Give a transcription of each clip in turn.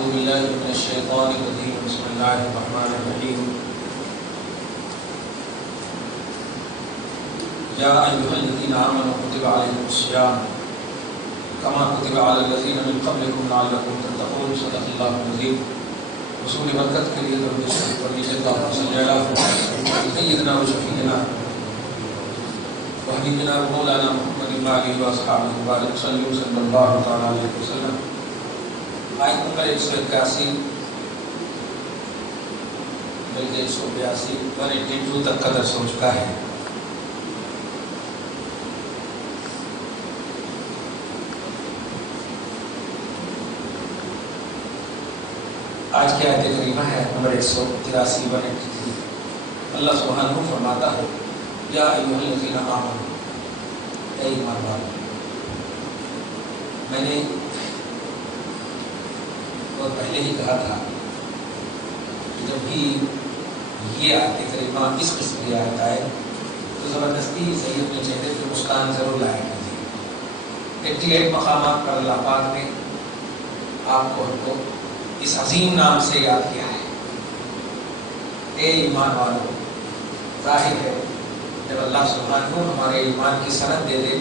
أعوذ بالله من الشيطان الرجيم بسم الله الرحمن الرحيم يا أيها الذين آمنوا كتب عليكم الصيام كما كتب على الذين من قبلكم لعلكم تتقون صدق الله العظيم رسول برکت کے لیے درود شریف پڑھیے اللهم صل على سيدنا وشفيعنا وحبيبنا ومولانا محمد وآله وأصحابه وبارك صلى الله تعالى عليه وسلم. آیت نمبر 181 بلکہ 182 182 تک کا درس ہو چکا ہے. آج کی آیت کریمہ ہے نمبر 183 183. اللہ سبحانہ فرماتا ہے یا ایھا الذین آمنوا، اے ایمان والو. میں نے بہت پہلے ہی کہا تھا کہ جب بھی یہ آیت کریمہ اس قسم کی آیت آئے تو زبردستی سید اپنے چہرے پہ مسکان ضرور لایا کیجیے. 88 مقامات پر اللہ پاک نے آپ کو ہم کو اس عظیم نام سے یاد کیا ہے، اے ایمان والو. ظاہر ہے جب اللہ سبحانہ ہمارے ایمان کی سند دے دے،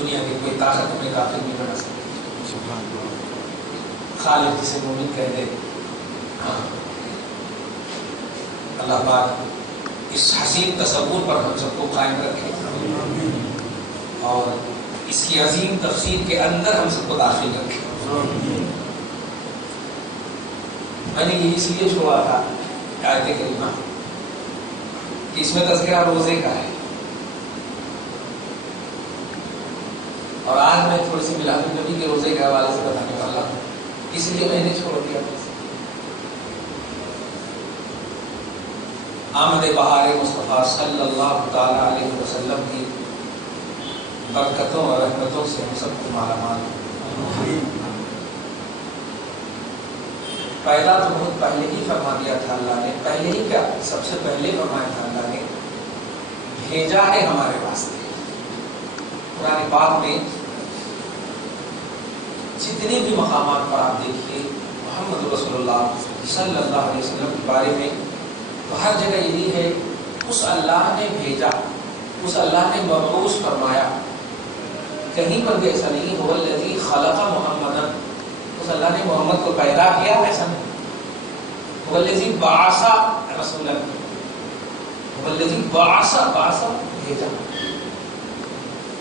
دنیا کی کوئی طاقت ہمیں کافر نہیں بنا سکتی. خالق جسے مومن کہہ دے. ہاں، اللہ پاک اس حسین تصور پر ہم سب کو قائم رکھے اور اس کی عظیم تفسیر کے اندر ہم سب کو داخل رکھے. میں نے یہ اس لیے چھوڑا تھا آیت کریمہ کہ اس میں تذکرہ روزے کا ہے، اور آج میں تھوڑی سی میلاد النبی کے روزے کے حوالے سے بتانے والا ہوں، اس لیے میں نے چھوڑ دیا. آمد بہار مصطفیٰ صلی اللہ تعالی علیہ وسلم کی برکتوں اور رحمتوں سے ہم سب کو مالا مال. پیدا تو بہت پہلے ہی فرما دیا تھا اللہ نے. پہلے ہی کیا، سب سے پہلے فرمایا تھا اللہ نے، بھیجا ہے ہمارے واسطے. قرآن پاک میں جتنے بھی مقامات پر آپ دیکھیے محمد رسول اللہ صلی اللہ علیہ وسلم کے بارے میں، تو ہر جگہ یہی ہے اس اللہ نے بھیجا، اس اللہ نے مبعوث فرمایا. کہیں پر بھی ایسا نہیں هو الذی خلق محمدا، اس اللہ نے محمد کو پیدا کیا، ایسا نہیں. هو الذی بعث رسولا، هو الذی بعث بھیجا.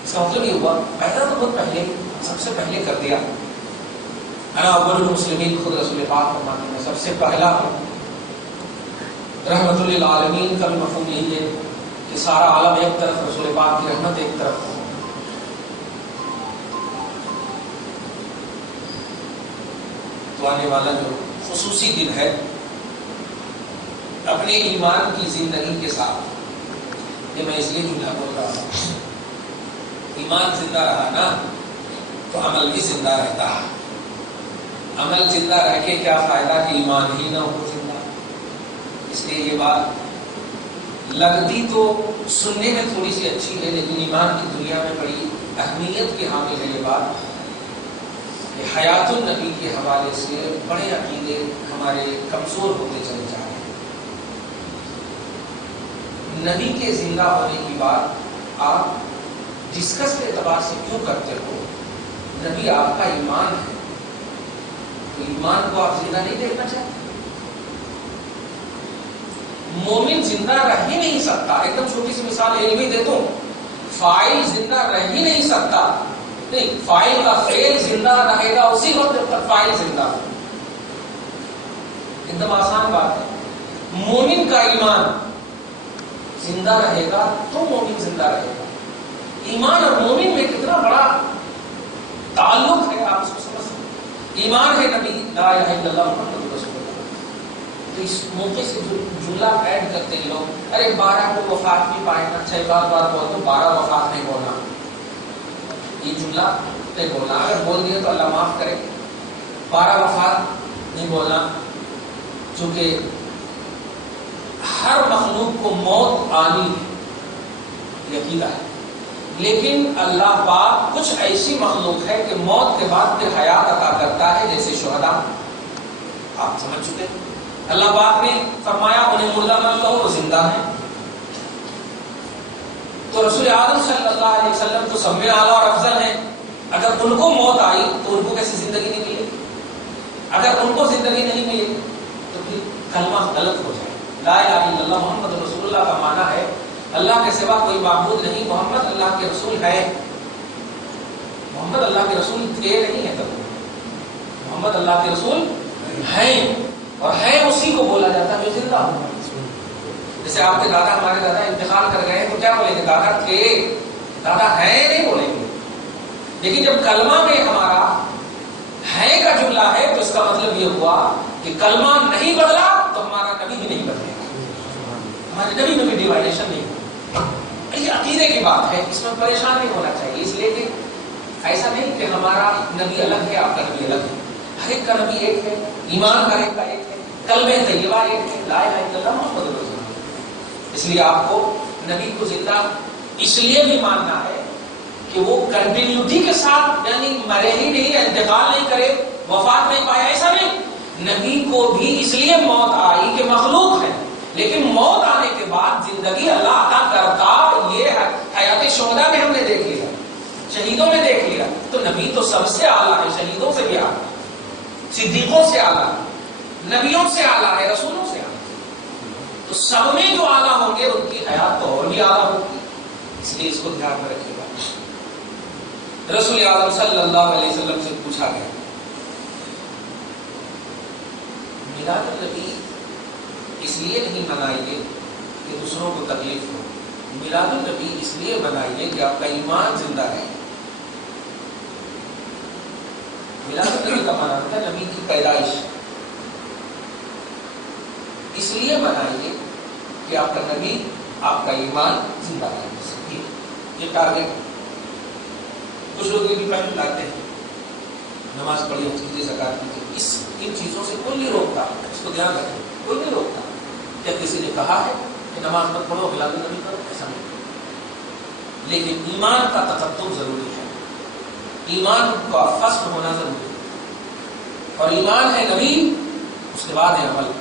اس کا مطلب یہ ہوا پیدا تو بہت پہلے، سب سے پہلے کر دیا. انا اول المسلمین، خود رسول پاک فرماتے ہیں سب سے پہلا ہوں. رحمت للعالمین کا بھی مفہوم یہی ہے کہ سارا عالم ایک طرف، رسول پاک کی رحمت ایک طرف. تو آنے والا جو خصوصی دن ہے اپنے ایمان کی زندگی کے ساتھ، یہ میں اس لیے جملہ بول رہا ہوں، ایمان زندہ رہا نا تو عمل بھی زندہ رہتا ہے. عمل زندہ رہ کے کیا فائدہ کہ ایمان ہی نہ ہو زندہ. اس لیے یہ بات لگتی تو سننے میں تھوڑی سی اچھی ہے، لیکن ایمان کی دنیا میں بڑی اہمیت کی حامل ہے یہ بات. یہ حیات النبی کے حوالے سے بڑے عقیدے ہمارے کمزور ہوتے چلے جا رہے ہیں. نبی کے زندہ ہونے کی بات آپ ڈسکس کے اعتبار سے کیوں کرتے ہو؟ نبی آپ کا ایمان ہے، تو ایمان کو آپ زندہ نہیں دیکھنا چاہتے؟ مومن زندہ رہ ہی نہیں سکتا. ایک دم چھوٹی سی مثال علمی دیتا ہوں، فاعل زندہ رہ ہی نہیں سکتا. نہیں، فاعل کا فعل زندہ رہے گا اسی وقت جب تک فاعل زندہ ہو. ایک دم آسان بات ہے. مومن کا ایمان زندہ رہے گا تو مومن زندہ رہے گا. ایمان اور مومن میں کتنا بڑا تعلق ہے، آپ اس کو سمجھ سکتے. ایمان ہے نبی لا الہ الا اللہ محمد رسول اللہ. تو اس موقع سے جو جملہ ایڈ کرتے ہیں لوگ، ارے 12 کو وفات بھی پائے نا، 6 بار بول تو 12 وفات نہیں بولنا، یہ جملہ نہیں بولنا. اگر بول دیا تو اللہ معاف کرے. 12 وفات نہیں بولنا، چونکہ ہر مخلوق کو موت آنی ہے، یہ عقیدہ ہے. لیکن اللہ پاک کچھ ایسی مخلوق ہے کہ موت کے بعد پھر حیات عطا کرتا ہے، جیسے شہداء. آپ سمجھ چکے. اللہ پاک نے فرمایا انہیں مردہ مت کہو، وہ زندہ ہیں. تو رسول اعظم صلی اللہ علیہ وسلم تو سب میں اعلیٰ اور افضل ہیں. اگر ان کو موت آئی تو ان کو کیسی زندگی نہیں ملے؟ اگر ان کو زندگی نہیں ملے تو پھر کلمہ غلط ہو جائے. لا الہ الا اللہ محمد رسول اللہ کا معنی ہے اللہ کے سوا کوئی معبود نہیں، محمد اللہ کے رسول ہے. محمد اللہ کے رسول تھے نہیں ہے، تب محمد اللہ کے رسول ہیں، اور ہے اسی کو بولا جاتا ہے جو زندہ ہو. جیسے آپ کے دادا، ہمارے دادا انتقال کر گئے تو کیا بولیں گے؟ دادا تھے، دادا ہیں نہیں بولیں گے. لیکن جب کلمہ میں ہمارا ہے کا جملہ ہے تو اس کا مطلب یہ ہوا کہ کلمہ نہیں بدلا تو ہمارا نبی بھی نہیں بدلے گا، ہمارے نبی میں بھی ڈیوائڈیشن نہیں ہوگا. یہ عقیدے کی بات ہے، اس میں پریشان نہیں ہونا چاہیے. اس لیے کہ ایسا نہیں کہ ہمارا نبی الگ ہے، آپ کا نبی الگ ہے. ہر ایک کا نبی ایک ہے، ایمان ہر ایک کا ایک ہے، کلمہ طیبہ ایک ہے، لا الہ الا اللہ محمد رسول اللہ. اس لیے آپ کو نبی کو زندہ اس لیے بھی ماننا ہے کہ وہ کنٹینیوٹی کے ساتھ، یعنی مرے ہی نہیں، انتقال نہیں کرے، وفات نہیں پایا، ایسا نہیں. نبی کو بھی اس لیے موت آئی کہ مخلوق ہے، لیکن موت آنے کے بعد زندگی اللہ عطا کرتا. یہ حیات شہداء میں ہم نے دیکھ لیا، شہیدوں میں دیکھ لیا. تو نبی تو سب سے اعلیٰ ہے، شہیدوں سے بھی اعلیٰ، صدیقوں سے اعلیٰ، نبیوں سے اعلیٰ ہے، رسولوں سے اعلیٰ. تو سب میں جو اعلیٰ ہوں گے ان کی حیات تو اور بھی اعلیٰ ہوگی. اس لیے اس کو دھیان میں رکھیے گا. رسول اعظم صلی اللہ علیہ وسلم سے پوچھا گیا میلاد النبی اس لیے نہیں منائیے کہ دوسروں کو تکلیف ہو، میلاد النبی اس لیے منائیے کہ آپ کا ایمان زندہ رہے. میلاد النبی کا معنی ہوتا ہے نبی کی پیدائش. اس لیے منائیے کہ آپ کا نبی، آپ کا ایمان زندہ رہے. یہ ٹارگیٹ. کچھ لوگ یہ بھی پہلے لاتے ہیں نماز پڑھی، حج کی، زکات کی. ان چیزوں سے کوئی نہیں روکتا، اس کو دھیان رکھیں، کوئی نہیں روکتا. کیا کسی نے کہا ہے کہ نماز مت پڑھو میلاد النبی کرو؟ ایسا نہیں. لیکن ایمان کا تقدم ضروری ہے، ایمان کا فصل ہونا ضروری ہے. اور ایمان ہے نبی، اس کے بعد ہے عمل.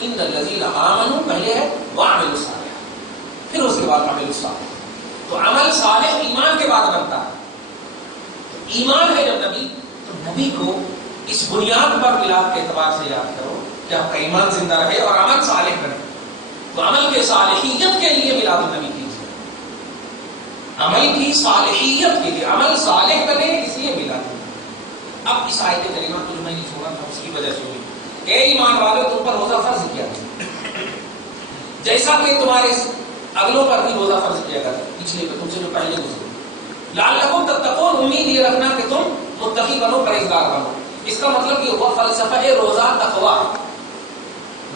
ان الذین آمنوا پہلے ہے وعملوا الصالحات، پھر اس کے بعد عمل صالح. تو عمل صالح ایمان کے بعد بنتا ہے. ایمان ہے جب نبی، تو نبی کو اس بنیاد پر میلاد کے اعتبار سے یاد کرو کہ آپ کا ایمان زندہ رہے اور عمل صالح بنے. تو عمل کے صالحیت کے لیے میلاد النبی کیجیے، عمل کی صالحیت کے لیے، عمل صالح بنے اس لیے میلاد النبی. اب اس آیت کریمہ کو جو میں نہیں چھوڑا تھا اس کی وجہ سے ہوئی. اے ایمان والو، تم پر روزہ فرض کیا گیا جیسا کہ تمہارے اگلوں پر بھی روزہ فرض کیا گیا، پچھلے پہ تم سے جو پہلے گزرے. لعلکم تتقون، امید یہ رکھنا کہ تم متقی بنو، پرہیزگار بنو. اس کا مطلب یہ ہوا فلسفہ روزہ تقویٰ.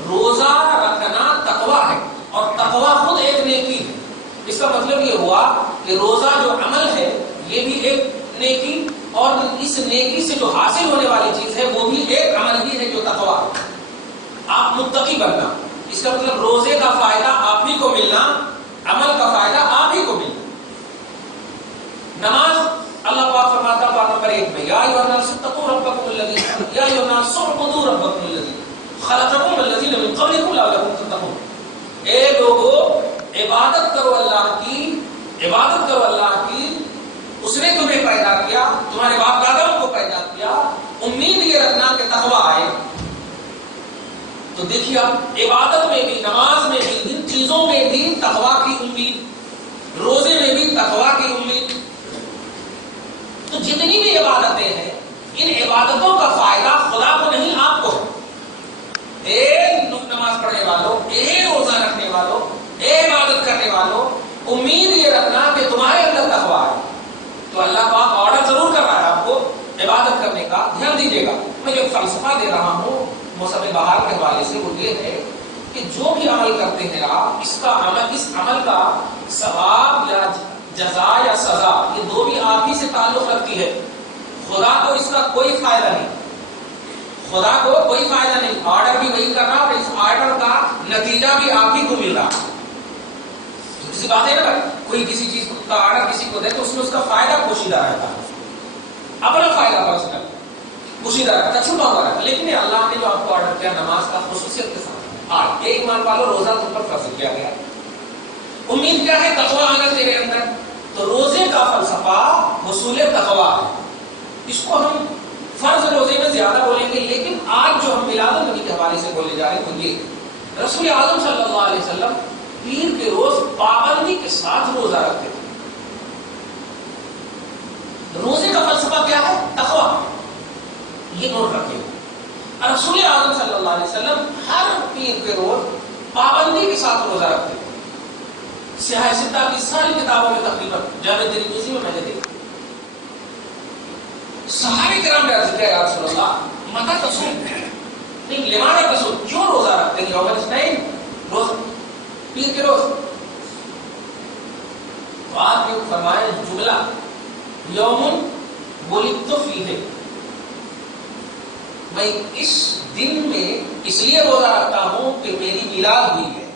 روزہ رکھنا تقویٰ ہے، اور تقویٰ خود ایک نیکی ہے. اس کا مطلب یہ ہوا کہ روزہ جو عمل ہے یہ بھی ایک نیکی، اور اس نیکی سے جو حاصل ہونے والی چیز ہے وہ بھی ایک عمل ہی ہے جو تقویٰ. آپ متقی بننا، اس کا مطلب روزے کا فائدہ آپ ہی کو ملنا، عمل کا فائدہ آپ ہی کو ملنا. نماز اللہ پاک فرماتا ہے پارہ نمبر 1 میں یا ایھا الناس اتقوا ربکم الذی یا ایھا الناس اعبدوا ربکم الذی خلقکم والذین من قبلکم لعلکم تتقون. اے لوگو، عبادت کرو اللہ کی، عبادت کرو اللہ کی. اس نے تمہیں پیدا کیا، تمہارے باپ داداؤں کو پیدا کیا. امید یہ رکھنا کہ تقویٰ آئے. تو دیکھیے اب عبادت میں بھی، نماز میں بھی، ان چیزوں میں بھی تقویٰ کی امید، روزے میں بھی تقویٰ کی امید. تو جتنی بھی عبادتیں ہیں، ان عبادتوں کا فائدہ خدا کو نہیں آپ کو ہے. اے نماز پڑھنے والوں، اے روزہ رکھنے والوں، اے عبادت کرنے والوں، امید یہ رکھنا کہ تمہارے اندر تقویٰ ہے. تو اللہ پاک آرڈر ضرور کر رہا ہے آپ کو عبادت کرنے کا. دھیان دیجیے گا، میں جو فلسفہ دے رہا ہوں موسم بہار کے حوالے سے وہ یہ ہے کہ جو بھی عمل کرتے ہیں آپ، اس عمل کا ثواب یا جزا یا سزا، یہ دو بھی آپ ہی سے تعلق رکھتی ہے. خدا کو اس کا کوئی فائدہ نہیں، خدا کو کوئی فائدہ نہیں. آرڈر بھی وہی کر رہا اور اس آرڈر کا نتیجہ بھی آپ ہی کو مل رہا. کسی بات ہے نا بھائی، کوئی کسی چیز کا آرڈر کسی کو دے تو اس میں اس کا فائدہ پوشیدہ رہتا ہے، اپنا فائدہ پرسنل پوشیدہ رہتا ہے، چھپا ہوا رہتا ہے. لیکن اللہ نے جو آپ کو آرڈر کیا نماز کا خصوصیت کے ساتھ 8 یہ ایمان والو روزہ تم پر فرض کیا گیا. امید کیا ہے؟ تقوی آنا تیرے اندر. تو روزے کا فلسفہ حصول تقوی ہے. اس کو ہم فرض روزے میں زیادہ بولیں گے، لیکن آج جو ہم میلاد النبی کے حوالے سے بولنے جا رہے ہیں وہ یہ رسول اعظم صلی اللہ علیہ وسلم پیر کے روز پابندی کے ساتھ روزہ رکھتے تھے. روزے کا فلسفہ کیا ہے؟ تقوی. یہ نوٹ رکھے. رسول اعظم صلی اللہ علیہ وسلم ہر پیر کے روز پابندی کے ساتھ روزہ رکھتے تھے. سیاہ ستہ کی ساری کتابوں میں تقریباً جامع ترمذی میں نے دیکھا. صحابہ کرام نے عرض کیا یا رسول اللہ متى تصوم؟ نہیں لماذا تصوم؟ کیوں روزہ رکھتے ہیں؟ یوم الاثنین روز پیر کے روز. تو آپ نے فرمایا جملہ یوم ولدت فیہ، میں اس دن میں اس لیے روزہ رکھتا ہوں کہ میری میلاد ہوئی ہے،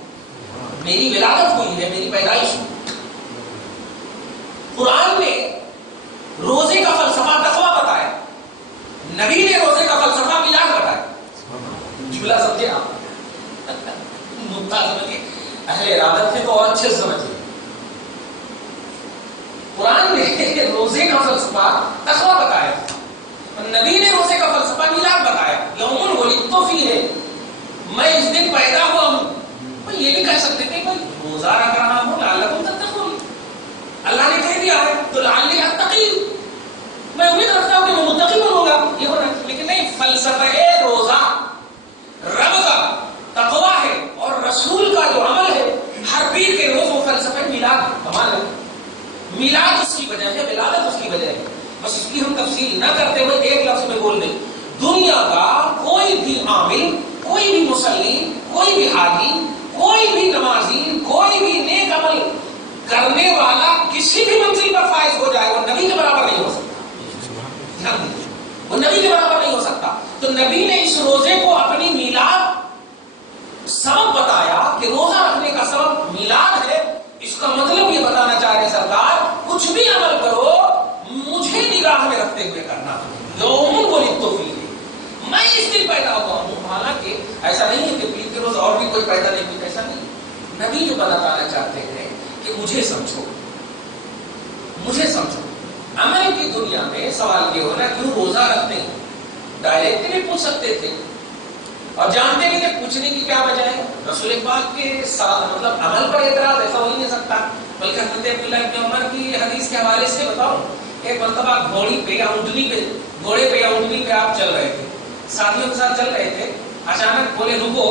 میری ولادت ہوئی ہے، میری پیدائش ہوئی. قرآن نے روزے کا فلسفہ تقویٰ بتایا، نبی نے روزے کا فلسفہ میلاد بتایا. جملہ سمجھے آپ؟ ممتاز سمجھے، اہل ارادت ہے تو اور اچھے سمجھے. قرآن نے روزے کا فلسفہ تقویٰ بتایا، نبی نے روزے کا فلسفہ میلاد بتایا. یوم ولدت فیہ، میں اس دن پیدا ہوا ہوں. یہ بھی کہہ سکتے تھے بھائی روزہ رکھ رہا ہوں لعلکم تتقون، اللہ نے کہہ دیا ہے تو لعلی اتقی، میں امید رکھتا ہوں کہ میں متقی بنوں گا. یہ ہونا، لیکن نہیں، فلسفہ روزہ رب کا تقویٰ ہے اور رسول کا جو عمل ہے ہر پیر کے روز وہ فلسفہ میلاد. کمال ہے. میلاد اس کی وجہ ہے، ولادت اس کی وجہ ہے. بس اس کی ہم تفصیل نہ کرتے ہوئے ایک لفظ میں بول دیں، دنیا کا کوئی بھی عامل، کوئی بھی مصلی، کوئی بھی حاجی، کوئی بھی نمازی، کوئی بھی نیک عمل کرنے والا کسی بھی منزل پر فائز ہو جائے وہ نبی کے برابر نہیں ہو سکتا. وہ نبی کے برابر نہیں ہو سکتا. تو نبی نے اس روزے کو اپنی میلاد سبب بتایا کہ روزہ رکھنے کا سبب میلاد ہے. اس کا مطلب یہ بتانا چاہ رہے سرکار کچھ بھی عمل کرو مجھے نگاہ میں رکھتے ہوئے کرنا. یوم ولدت فیہ، میں اس دن پیدا ہوا ہوں. حالانکہ ایسا نہیں ہے کہ پیر کے روز اور بھی کوئی پیدا نہیں ہوئی، ایسا نہیں. نبی جو بتانا چاہتے ہیں کہ مجھے سمجھو، مجھے سمجھو. عمل کی دنیا میں سوال یہ ہونا کیوں روزہ رکھتے ہیں؟ ڈائریکٹلی پوچھ سکتے تھے اور جانتے نہیں کہ پوچھنے کی کیا وجہ ہے. رسول پاک کے ساتھ مطلب عمل پر اعتراض ایسا ہو ہی نہیں سکتا. بلکہ حضرت عبداللہ ابن عمر کی حدیث کے حوالے سے بتاؤ، ایک مرتبہ گھوڑی پہ یا اونٹنی پہ، گھوڑے پہ یا اونٹنی پہ آپ چل رہے تھے، ساتھیوں کے ساتھ چل رہے تھے. اچانک بولے رکو،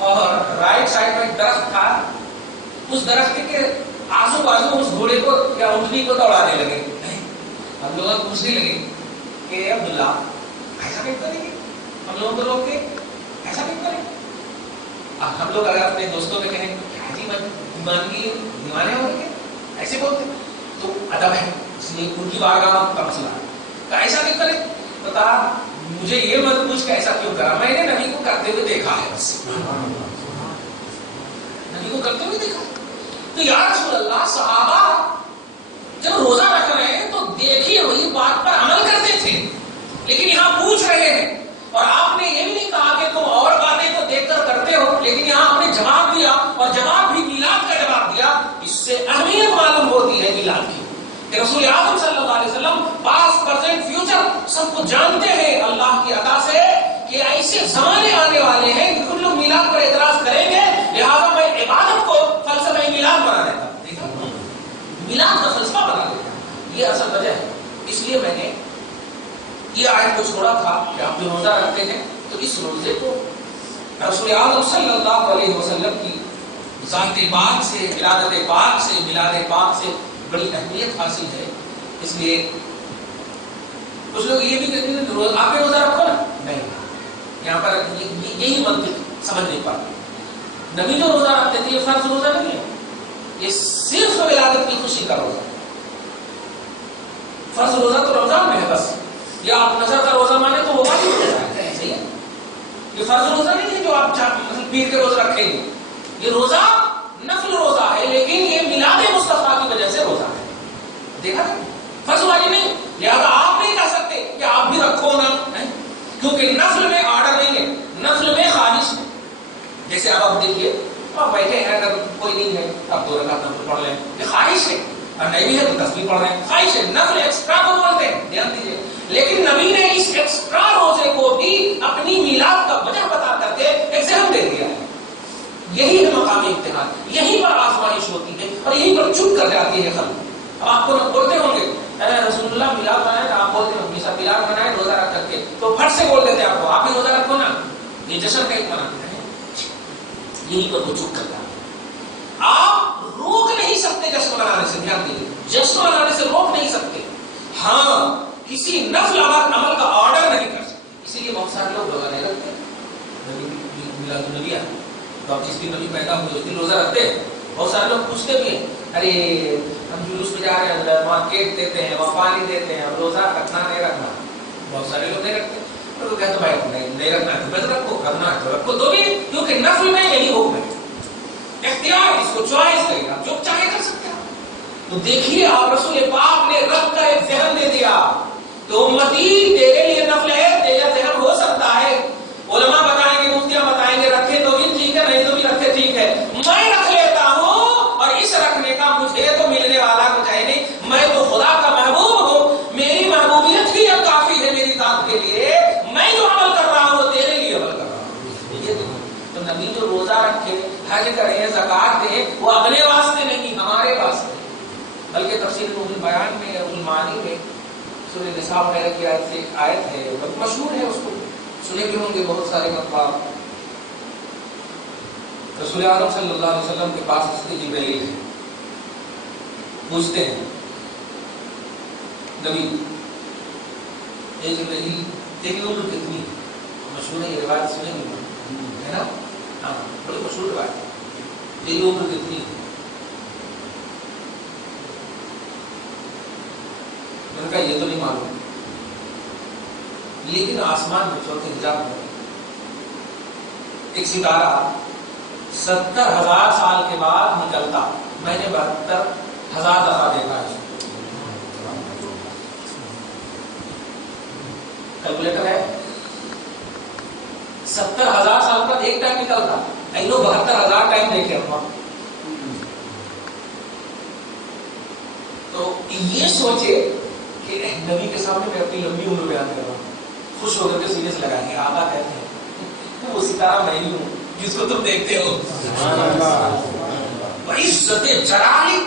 اور رائٹ سائڈ میں ایک درخت تھا، اس درخت کے آزو بازو اس گھوڑے کو یا اونٹنی کو دوڑانے لگے. ہم لوگ پوچھنے لگے کہ عبداللہ ایسا کیوں کریں گے؟ ہم لوگوں کو روک کے ایسا کیوں کریں؟ ہم لوگ اگر اپنے دوستوں میں کہیں کیا جی دیوانگی دیوانے ہو گئے ایسے بولتے تو ادب ہے، اس لیے ان کی بارگاہ کا مسئلہ ہے. تو ایسا کیوں کریں؟ بتا مجھے یہ مت پوچھ کہ ایسا کیوں کرا، میں نے نبی کو کرتے ہوئے دیکھا ہے، بس نبی کو کرتے ہوئے دیکھا. تو یا رسول اللہ صحابہ جب روزہ رکھ رہے ہیں تو دیکھی ہوئی بات پر عمل کرتے تھے، لیکن یہاں پوچھ رہے ہیں اور آپ نے یہ بھی نہیں کہا کہ تم اور باتیں تو دیکھ کر کرتے ہو، لیکن یہاں آپ نے جواب دیا اور جواب بھی میلاد کا جواب دیا. اس سے اہمیت معلوم ہوتی ہے میلاد کی کہ رسول اعظم صلی اللہ علیہ وسلم پاسٹ پریزنٹ فیوچر سب کو جانتے ہیں اللہ کی عطا سے کہ ایسے زمانے آنے والے ہیں کہ کچھ لوگ میلاد پر اعتراض کریں گے، لہٰذا میں عبادت کو فلسفہ میلاد بنا دیتا ہوں. دیکھا میلاد کا فلسفہ بنا دیتا ہوں، یہ اصل وجہ ہے. اس لیے میں نے یہ آیت کو چھوڑا تھا کہ آپ جو روزہ رکھتے ہیں تو اس روزے کو رسول اعظم صلی اللہ علیہ وسلم کی ذات پاک سے، ولادت پاک سے، میلاد پاک سے بڑی اہمیت حاصل ہے. اس لیے کچھ لوگ یہ بھی کہتے ہیں کہ آپ روزہ رکھو نا، نہیں، یہاں پر یہی منطق سمجھ نہیں پاتے. نبی جو روزہ رکھتے تھے یہ فرض روزہ نہیں ہے، یہ صرف ولادت کی خوشی کا روزہ. فرض روزہ تو رمضان میں ہے بس، یا آپ نظر کا روزہ مانے تو وہ واجب روزہ ہے. صحیح ہے، یہ فرض روزہ نہیں ہے جو آپ پیر کے روز رکھیں گے. یہ روزہ نفل روزہ ہے، لیکن یہ میلاد مصطفیٰ کی وجہ سے روزہ ہے. دیکھا فرض واجب نہیں، لہٰذا آپ نہیں کہہ سکتے کہ آپ بھی رکھو نا، کیونکہ نفل میں آرڈر نہیں ہے، نفل میں جیسے اب دیکھیے آپ بیٹھے ہیں، اگر کوئی نہیں ہے اب 2 رکعت نفل پڑھ لیں، یہ خواہش ہے، اور نہیں بھی ہے تو تسبیح پڑھ رہے ہیں، خواہش ہے، نفل ایکسٹرا کو بولتے ہیں، دھیان دیجیے۔ لیکن نبی نے اس ایکسٹرا روزے کو بھی اپنی میلاد کا وجہ بتا کر کے ایگزام دے دیا ہے۔ یہی ہے مقام امتحان، یہیں پر آزمائش ہوتی ہے اور یہیں پر چپ کر جاتی ہے خلق۔ اب آپ کو بولتے ہوں گے رسول اللہ میلاد منائے، تو آپ بولتے ہوں گے میلاد منائے روزہ رکھ کر کے، تو پھٹ سے بول دیتے آپ کو آپ بھی روزہ رکھو نا، یہ جشن کا ایک مناتے ہیں، یہیں پر وہ چپ کر جاتے ہیں۔ آپ روک نہیں سکتے جشن منانے سے، دھیان دیجیے، جشن منانے سے روک نہیں سکتے، ہاں کسی نفل عمل کا آرڈر نہیں کر سکتے۔ اسی لیے بہت سارے لوگ روزہ نہیں رکھتے، میلاد النبی ہے تو آپ جس دن نبی پیدا ہوئے اس دن روزہ رکھتے ہیں۔ بہت سارے لوگ پوچھتے بھی ہیں، ارے ہم جلوس میں جا رہے ہیں، وہاں کیک دیتے ہیں، وہاں پانی دیتے ہیں، اب روزہ رکھنا نہیں رکھنا؟ بہت سارے لوگ نہیں رکھتے، تو کہتے بھائی نہیں رکھنا ہے تو بس رکھو، رکھنا ہے تو رکھو، تو بھی کیونکہ نفل میں یہی حکم ہے، اختیار اس کو چوائس کرے گا، جو چاہے کر سکتے ہیں۔ تو دیکھیے آپ رسول پاک نے رب کا ایک ذہن دے دیا تو امتی تیرے لیے نفل ہے، تیرا ذہن ہو سکتا ہے، علماء بتائیں گے، مفتیاں بتائیں گے، رکھے تو بھی ٹھیک ہے، نہیں تو بھی رکھے ٹھیک ہے، میں رکھ لیتا ہوں، اور اس رکھنے کا مجھے تو ملنے والا کچھ ہے نہیں، میں تو خدا کا محبوب ہوں، میری محبوبیت ہی اب کافی ہے میری ذات کے لیے، میں جو عمل کر رہا ہوں تیرے لیے عمل کر رہا ہوں۔ یہ تو نبی جو روزہ رکھے، حج کرے، زکات دے، وہ اپنے واسطے نہیں، ہمارے واسطے، بلکہ تفسیر نور البیان میں، المعانی میں سورہ نساء وغیرہ کی آیت سے آیت ہے، بہت مشہور ہے، اس کو سنے بھی ہوں گے بہت سارے مطلب۔ رسول اعظم صلی اللہ علیہ وسلم کے پاس اس کی جبریل ہے، پوچھتے ہیں نبی اے جبریل تیری عمر کتنی ہے؟ مشہور ہے یہ روایت، سنے گی ہے نا، ہاں بڑی مشہور روایت ہے، تیری عمر کتنی ہے؟ میں نے کہا یہ تو نہیں معلوم، لیکن آسمان میں چوتھے حجاب میں ایک ستارہ 70,000 سال کے بعد نکلتا، میں نے 72,000 دفعہ دیکھا ہے، کیلکولیٹر ہے، 70,000 سال بعد ایک ٹائم نکلتا، اینو 72,000 ٹائم دیکھے ہم۔ تو یہ سوچے کہ نبی کے سامنے میں اپنی لمبی عمر بیان کر رہا ہوں، خوش ہو کر کے سیریس لگائیں گے، آقا کہتے ہیں وہ ستارہ میں ہی ہوں جس کو تم دیکھتے ہو۔ وعزت جلالی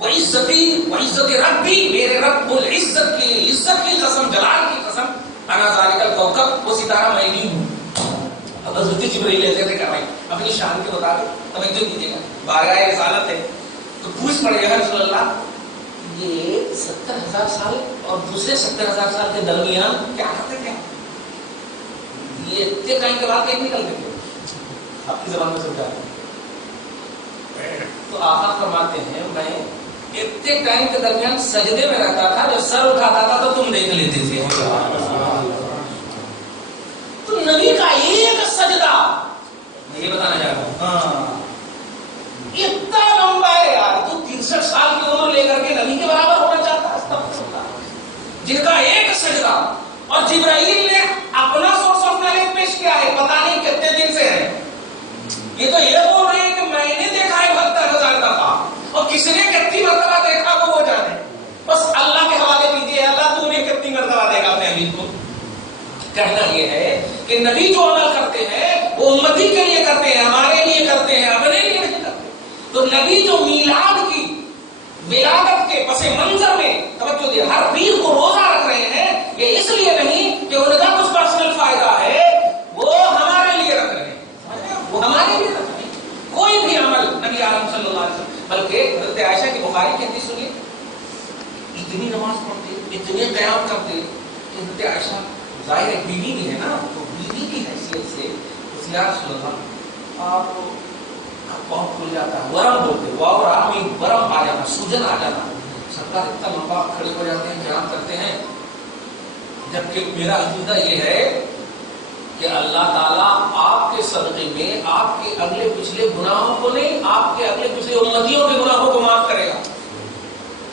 وعزت ربی، میرے رب العزت کی عزت کی قسم، جلال کی قسم، انا ذالک الکوکب، وہ ستارہ میں ہی ہوں۔ اب حضرت جبرائیل ایسے کر رہے ہیں اپنی شان کے مطابق، توجہ دیجیے گا، بارگاہ رسالت ہے تو پوچھ پڑے گا رسول اللہ یہ 70,000 سال اور دوسرے 70,000 سال کے درمیان کیا کرتے کیا؟ یہ اتنے ٹائم کے بعد ایک نکلتے تھے، آپ کی زبان میں سمجھا رہے ہیں۔ تو آقا فرماتے ہیں میں اتنے ٹائم کے درمیان سجدے میں رہتا تھا، جب سر اٹھاتا تھا تو تم دیکھ لیتے تھے۔ تو نبی کا ایک سجدہ، میں یہ بتانا چاہتا ہوں، ہاں اتنا لمبا ہے یار، تو 63 سال کی عمر لے کر کے نبی کے برابر ہونا چاہتا ہے، استغفر اللہ، جن کا ایک سجدہ، اور جبرائیل نے اپنا سورس آف نالج پیش کیا ہے، پتہ نہیں کتنے دن سے ہے، یہ تو یہ بول رہے ہیں کہ میں نے دیکھا ہے 72,000 دفعہ، اور کس نے کتنی مرتبہ دیکھا وہ جانے، بس اللہ کے حوالے کیجیے، اللہ تو نے کتنی مرتبہ دیکھا اپنے نبی کو۔ کہنا یہ ہے کہ نبی جو عمل کرتے ہیں وہ امتی کے لیے کرتے ہیں، ہمارے لیے کرتے ہیں، اپنے لیے نہیں کرتے۔ تو نبی جو میلاد کی ولادت کے پس منظر میں توجہ دے، ہر پیر کو روزہ رکھ رہے ہیں، یہ اس لیے نہیں کہ ان کا کچھ پرسنل فائدہ ہے، وہ ہمارے لیے رکھ رہے ہیں، وہ ہمارے لیے رکھ رہے ہیں۔ کوئی بھی عمل نبی اعظم صلی اللہ علیہ وسلم، بلکہ حضرت عائشہ کی بخاری کی حدیث سنیے، اتنی نماز پڑھتے، اتنے قیام کرتے، حضرت عائشہ ظاہر ہے بیوی بھی ہے نا، تو بیوی کی حیثیت سے اس یا رسول اللہ آپ پاؤں کھل جاتا ہے، ورم بولتے، واو راہ میں ورم آ جانا، سوجن آ جانا، سرکار اتنا لمبا کھڑے ہو جاتے ہیں، بیان کرتے ہیں، جبکہ میرا عقیدہ یہ ہے کہ اللہ تعالیٰ آپ کے صدقے میں آپ کے اگلے پچھلے گناہوں کو نہیں، آپ کے اگلے پچھلے امتیوں کے گناہوں کو معاف کرے گا،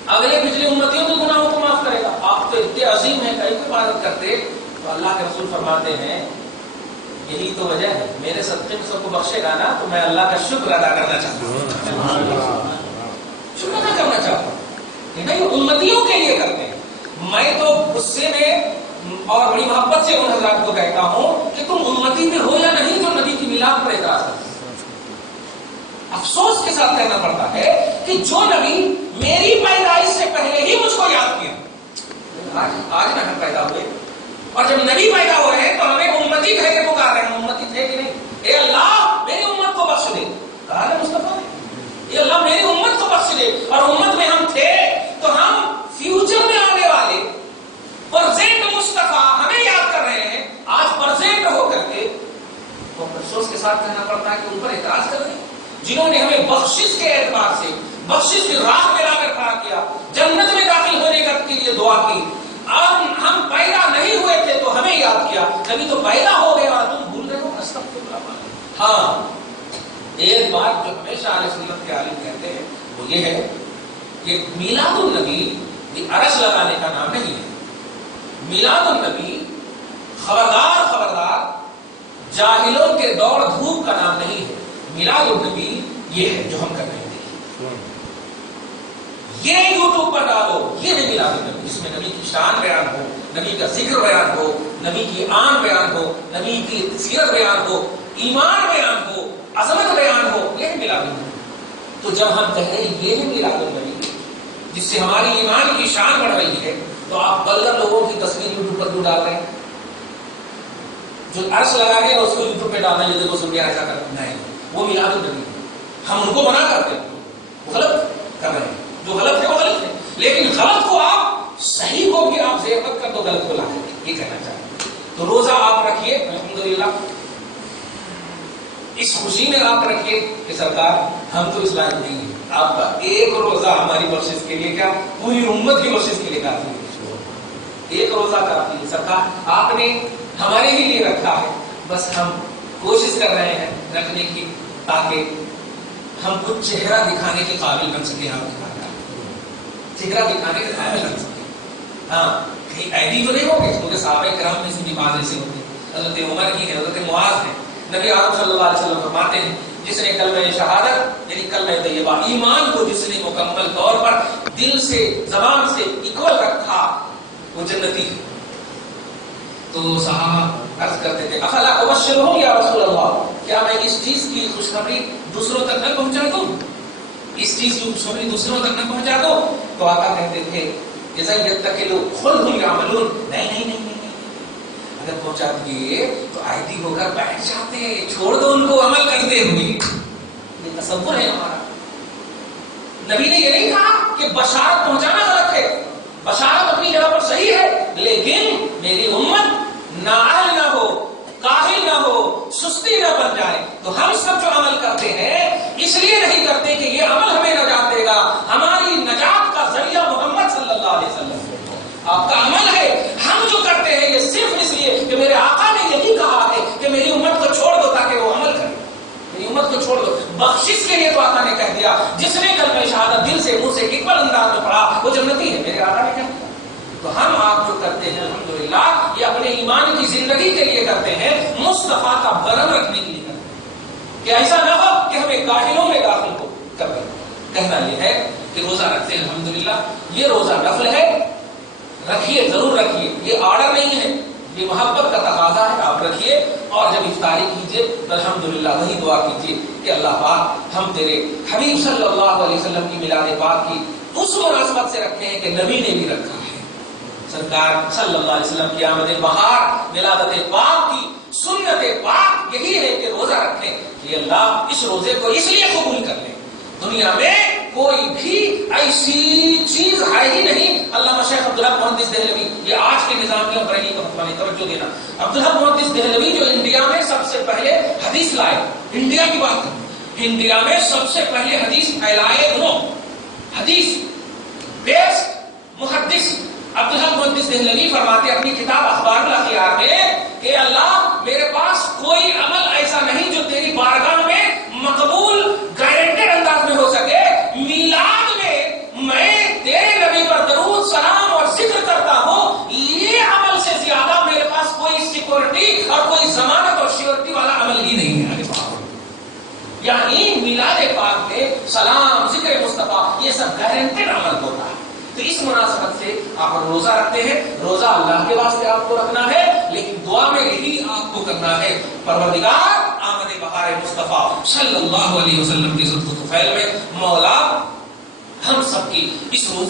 اگلے پچھلے امتیوں کے گناہوں کو معاف کرے گا۔ آپ تو اتنے عظیم ہیں، کئی کو عبادت کرتے، تو اللہ کے رسول فرماتے ہیں یہی تو وجہ ہے میرے صدقے میں سب کو بخشے گا نا تو میں اللہ کا شکر ادا کرنا چاہتا ہوں، شکر ادا کرنا چاہتا ہوں کہ نہیں امتیوں کے لیے کرتے ہیں۔ میں تو غصے میں اور بڑی محبت سے ان حضرات کو کہتا ہوں کہ تم امتی میں ہو یا نہیں جو نبی کی میلاد پر اعتراض کرتے، افسوس کے ساتھ کہنا پڑتا ہے کہ جو نبی میری پیدائش سے پہلے ہی مجھ کو یاد کیا، آج نہ ہم پیدا ہوئے اور جب نبی پیدا ہو رہے ہیں تو ہمیں امتی کہہ کے پکار رہے ہیں، امتی تھے کہ نہیں؟ اے اللہ میری امت کو بخش دے، کہا ہے مصطفیٰ نے، اے اللہ میری امت کو بخش دے، اور امت میں ہم تھے تو ہم فیوچر میں آنے والے پرزینٹ مصطفیٰ ہمیں یاد کر رہے ہیں، آج پرزینٹ ہو کر کے تو افسوس کے ساتھ کہنا پڑتا ہے کہ ان پر اعتراض کر رہے ہیں جنہوں نے ہمیں بخشش کے اعتبار سے بخشش کی راہ میں لا کر کھڑا کیا، جنت میں داخل ہونے کے لیے دعا کی، اور ہم پیدا نہیں ہوئے تھے تو ہمیں یاد کیا، کبھی تو پیدا ہو گئے اور تم بھول گئے ہو۔ استغفر اللہ۔ ہاں ایک بات جو ہمیشہ اہل سنت کے عالم کہتے ہیں وہ یہ ہے کہ میلاد النبی یہ عرش لگانے کا نام نہیں ہے، میلاد النبی خبردار خبردار جاہلوں کے دوڑ دھوپ کا نام نہیں ہے، میلاد النبی یہ ہے جو ہم کر رہے ہیں، یہ یوٹیوب پر ڈالو، یہ ہے میلاد النبی، جس میں نبی کی شان بیان ہو، نبی کا ذکر بیان ہو، نبی کی آن بیان ہو، نبی کی سیرت بیان ہو، ایمان بیان ہو، عظمت بیان ہو، یہ ہے میلاد النبی۔ تو جب ہم کہہ رہے ہیں یہ ہے میلاد النبی جس سے ہماری ایمان کی شان بڑھ رہی ہے، تو آپ بلغ لوگوں کی تصویر یوٹیوب پر کیوں ڈال رہے ہیں؟ جو عرش لگا ہے اس کو یوٹیوب پہ ڈالنا، یہ دیکھو سن لیا ایسا کرنا ہے، وہ میلاد النبی ہے، ہم ان کو منع کرتے ہیں، وہ غلط کر رہے ہیں، جو غلط ہے وہ غلط ہے، لیکن غلط کو آپ صحیح کو بھی آپ زیر مت کر دو، غلط کو لا کر، یہ کہنا چاہتے ہیں۔ تو روزہ آپ رکھیے الحمدللہ، اس خوشی میں آپ رکھیے کہ سرکار ہم تو اس لائق نہیں ہیں، آپ کا ایک روزہ ہماری بخشش کے لیے، کیا پوری امت کی بخشش کے لیے کافی ہے، ایک روزہ کافی ہے، سرکار آپ نے ہمارے ہی لیے رکھا ہے، بس ہم کوشش کر رہے ہیں رکھنے کی تاکہ ہم کچھ چہرہ دکھانے کے قابل بن سکے، آپ چہرہ دکھانے کے قابل بن سکے۔ ہاں کہیں ایڈی تو نہیں ہوگی، کیونکہ صحابہ کرام میں سے بھی بعض ایسے ہوتے ہیں، حضرت عمر کی ہے، حضرت معاذ ہے، نبی اعظم صلی اللہ علیہ وسلم فرماتے ہیں جس نے کلمہ شہادت یعنی کلمہ طیبہ ایمان کو جس نے مکمل طور پر دل سے زبان سے اکول رکھا وہ جنتی ہے۔ تو صحابہ عرض کرتے تھے افلا ابشرہم یا رسول اللہ، کیا میں اس چیز کی خوشخبری دوسروں تک نہ پہنچا دوں، اس چیز کی خوشخبری دوسروں تک نہ پہنچا دو؟ تو آقا کہتے تھے اذا یتکلوا خذهم یعملون، نہیں اگر پہنچا دیے تو آئیڈی ہو کر بیٹھ جاتے ہیں، چھوڑ دو ان کو عمل کرتے ہوئے، یہ تصور ہے ہمارا۔ نبی نے یہ نہیں کہا کہ بشارت پہنچانا غلط ہے، بشارت اپنی جگہ پر صحیح ہے، لیکن میری امت نااہل نہ ہو، کاہل نہ ہو، سستی نہ بن جائے۔ تو ہم سب جو عمل کرتے ہیں اس لیے نہیں کرتے کہ یہ عمل ہمیں نجات دے گا، ہماری نجات کا ذریعہ محمد صلی اللہ علیہ وسلم آپ کا عمل ہے، ہم جو کرتے ہیں یہ صرف اس لیے کہ میرے آقا نے یہی کہا ہے کہ میری امت کو چھوڑ دو تاکہ وہ عمل کرے، میری امت کو چھوڑ دو۔ بخشش کے لیے تو آقا نے کہہ دیا جس نے کلمہ شہادت دل سے منہ سے اکبل انداز میں پڑھا وہ جنتی ہے، میرے آقا نے کہہ دیا۔ تو ہم آپ جو کرتے ہیں الحمدللہ یہ اپنے ایمان کی زندگی کے لیے کرتے ہیں، مصطفیٰ کا برم رکھنے کے لیے کرتے ہیں، کہ ایسا نہ ہو کہ ہمیں کاہلوں میں داخل ہو کر دیں۔ کہنا یہ ہے کہ روزہ رکھتے ہیں الحمدللہ، یہ روزہ نفل ہے، رکھیے ضرور رکھیے، یہ آرڈر نہیں ہے، یہ محبت کا تقاضا ہے، آپ رکھیے، اور جب افطاری کیجیے تو الحمدللہ وہی دعا کیجیے کہ اللہ پاک ہم تیرے حبیب صلی اللہ علیہ وسلم کی میلاد پاک کی اس مناسبت سے رکھے ہیں کہ نبی نے بھی رکھا ہے، سرکار صلی اللہ علیہ وسلم کی آمد بہار ولادت پاک کی سنت پاک یہی ہے کہ روزہ رکھیں، یہ اللہ اس روزے کو اس لیے قبول کر لیں۔ دنیا میں کوئی بھی ایسی چیز ہے ہی نہیں۔ علامہ شیخ عبدالحق محدث دہلوی، یہ آج کے نظامیہ بریلی کا فتویٰ نہیں، توجہ دینا، عبدالحق محدث دہلوی جو انڈیا میں سب سے پہلے حدیث لائے، انڈیا کی بات کریں، انڈیا میں سب سے پہلے حدیث پھیلائے انہوں، حدیث بیسٹ محدث عبدالحق محدث دہلوی فرماتے اپنی کتاب اخبار الاخیار میں کہ اللہ میرے پاس کوئی عمل ایسا نہیں جو تیری بارگاہ میں مقبول گارنٹیڈ انداز میں ہو سکے، میلاد میں تیرے نبی پر درود سلام اور ذکر کرتا ہوں، یہ عمل سے زیادہ میرے پاس کوئی سیکورٹی اور کوئی ضمانت اور شیورٹی پاک میں سلام، ذکر مصطفیٰ، یہ سب گارنٹیڈ عمل ہوتا ہے. تو اس مناسبت سے آپ روزہ رکھتے ہیں. روزہ اللہ کے واسطے آپ کو رکھنا ہے، لیکن دعا میں یہی آپ کو کرنا ہے، پروردگار آمد بہار مصطفیٰ صلی اللہ علیہ وسلم کے صدق طفیل میں مولا ہم سب کی اس روزے